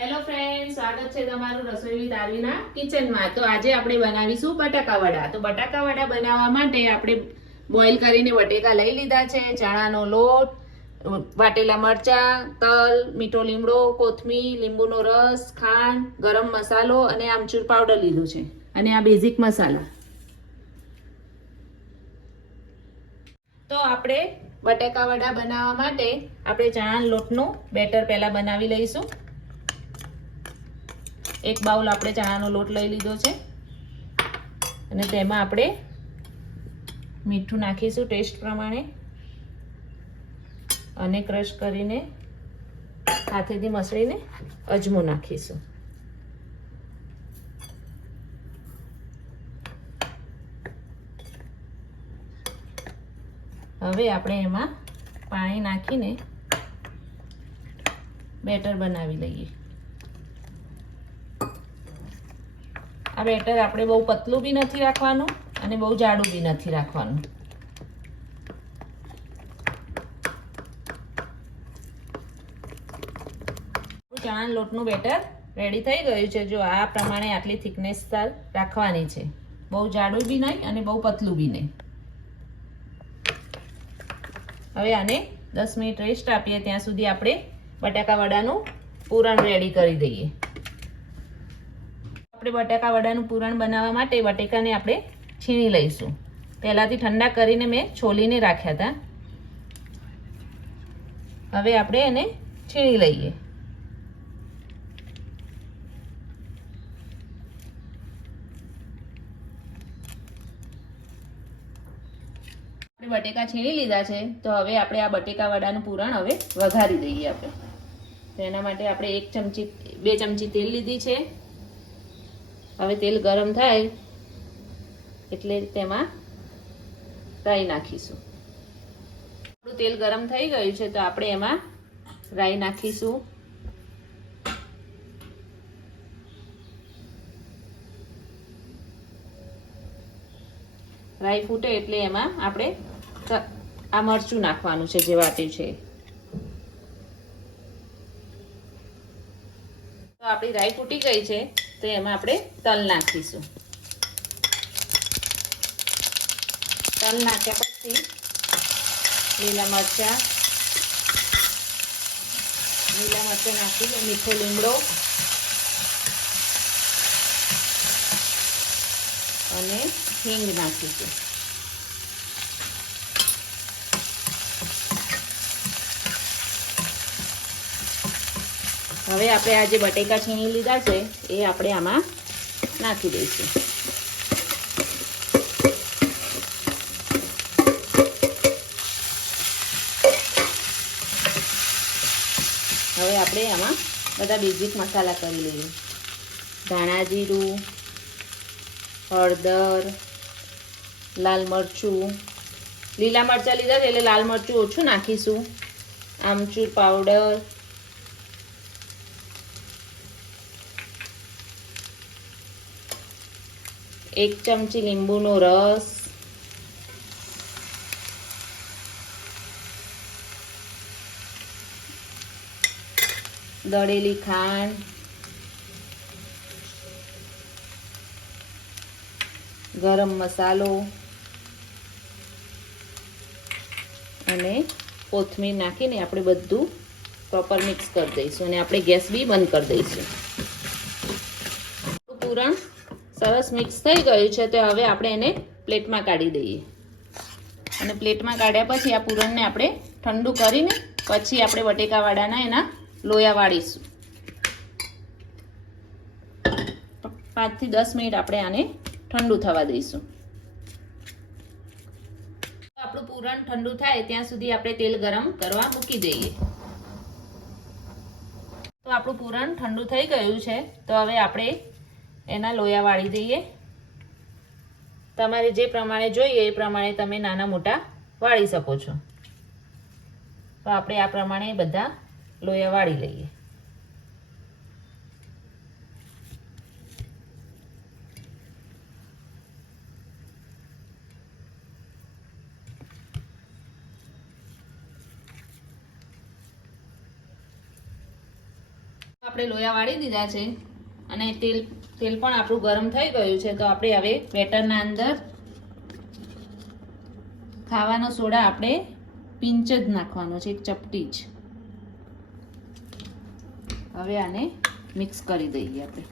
Hello friend, સ્વાગત છે તમારું રસોઈ વિથ આરવીના કિચનમાં। તો આજે આપણે બનાવીશું બટાકા વડા। તો બટાકા વડા બનાવવા માટે આપણે બોઇલ કરીને બટેકા લઈ લીધા છે, ચણાનો લોટ, વાટેલા મરચા, તલ, મીઠો લીમડો, કોથમીર, લીંબુનો રસ, ખાંડ, ગરમ મસાલો અને આમચૂર પાવડર લીધું છે અને આ બેઝિક મસાલા। તો આપણે બટાકા વડા બનાવવા માટે આપણે ચણાના લોટનું બેટર પહેલા બનાવી લઈશું। એક બાઉલ આપણે ચણાનો લોટ લઈ લીધો છે અને તેમાં આપણે મીઠું નાખીશું ટેસ્ટ પ્રમાણે અને ક્રશ કરીને હાથેથી મસળીને અજમો નાખીશું। હવે આપણે એમાં પાણી નાખીને બેટર બનાવી લઈએ। આ બેટર આપણે બહુ પતલું બી નથી રાખવાનું અને બહુ જાડું બી નથી રાખવાનું। ચણાના લોટનું બેટર રેડી થઈ ગયું છે। જો આ પ્રમાણે આટલી થિકનેસ રાખવાની છે, બહુ જાડું બી નહીં અને બહુ પતલું બી નહીં। હવે આને 10 મિનિટ રેસ્ટ આપીએ, ત્યાં સુધી આપણે બટાકા વડાનું પૂરણ રેડી કરી દઈએ। આપણે બટાકા વડાનું પૂરણ બનાવવા માટે બટેકાને આપણે છીણી લઈશું। પહેલાથી ઠંડા કરીને મેં છોલીને રાખ્યા હતા, હવે આપણે એને છીણી લઈએ। આપણે બટેકા છીણી લીધા છે, તો હવે આપણે આ બટેકા વડાનું પૂરણ હવે વઘારી દઈએ આપણે। તો એના માટે આપણે 2 ચમચી તેલ લીધી છે। હવે તેલ ગરમ થાય એટલે તેમાં રાઈ નાખીશું। આપણું તેલ ગરમ થઈ ગયું છે, તો આપણે એમાં રાઈ નાખીશું। રાઈ ફૂટે એટલે એમાં આપણે આ મરચું નાખવાનું છે જે વાટ્યું છે। તો આપણી રાઈ ફૂટી ગઈ છે, તો એમાં આપણે તલ નાખીશું। તલ નાખ્યા પછી લીલા મરચા નાખીશું, મીઠો લીમડો અને હિંગ નાખીશું। હવે આપણે આ જે બટેકા છીણી લીધા છે એ આપણે આમાં નાખી દઈશું। હવે આપણે આમાં બધા બેઝિક મસાલા કરી લઈએ। ધાણા જીરું, હળદર, લાલ મરચું, લીલા મરચાં લીધા છે એટલે લાલ મરચું ઓછું નાખીશું, આમચૂર પાવડર, એક ચમચી લીંબુનો રસ, દળેલી ખાંડ, ગરમ મસાલો અને કોથમીર નાખીને આપણે બધું પ્રોપર મિક્સ કરી દઈશું અને આપણે ગેસ બી બંધ કરી દઈશું। પૂરણ સરસ મિક્સ થઈ ગયું છે, તો હવે આપણે એને પ્લેટમાં કાઢી દઈએ અને પ્લેટમાં કાઢ્યા પછી આ પૂરણને આપણે ઠંડુ કરીને પછી આપણે બટેકા વડાના એના લોયા વાળીશું। 5 થી 10 મિનિટ આપણે આને ઠંડુ થવા દઈશું। આપણું પૂરણ ઠંડુ થાય ત્યાં સુધી આપણે તેલ ગરમ કરવા મૂકી દઈએ। તો આપણું પૂરણ ઠંડુ થઈ ગયું છે, તો હવે આપણે એના લોયા વાળી દઈએ। તમારે જે પ્રમાણે જોઈએ એ પ્રમાણે તમે નાના મોટા વાળી શકો છો। તો આપણે આ પ્રમાણે બધા લોયા વાળી લઈએ। આપણે લોયા વાળી દીધા છે અને તેલ પણ આપણું ગરમ થઈ ગયું છે. તો આપણે હવે બેટરના અંદર ખાવાનો સોડા આપણે પિંચ જ નાખવાનો છે, એક ચપટી જ. હવે આને મિક્સ કરી દઈએ આપણે.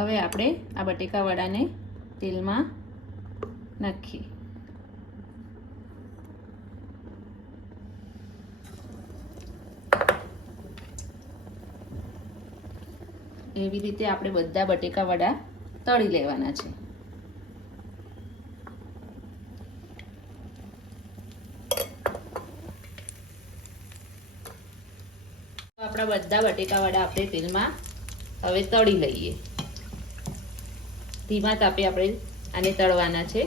હવે આપણે આ બટેકા વડાને તેલમાં નાખીએ. એવી રીતે આપણે બધા બટેકા વડા તળી લેવાના છે. આપણા બધા બટેકા વડા આપણે તેલમાં હવે તળી લઈએ. ધીમા તાપે આપણે આને તળવાના છે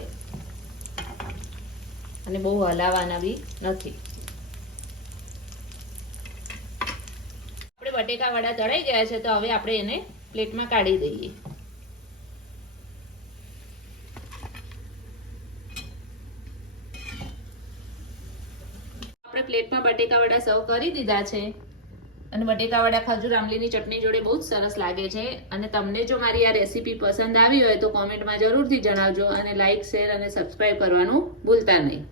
અને બહુ હલાવવાના બી નથી. આપણે બટેકા વડા તળાઈ ગયા છે. તો હવે આપણે એને પ્લેટમાં કાઢી દઈએ. આપણે પ્લેટમાં બટેકા વડા સર્વ કરી દીધા છે અને બટેકા વડા ખજૂર આમલીની ચટણી જોડે બહુ જ સરસ લાગે છે. અને તમને જો મારી આ રેસીપી પસંદ આવી હોય તો કોમેન્ટમાં જરૂરથી જણાવજો અને લાઈક, શેર અને સબસ્ક્રાઈબ કરવાનું ભૂલતા નહીં.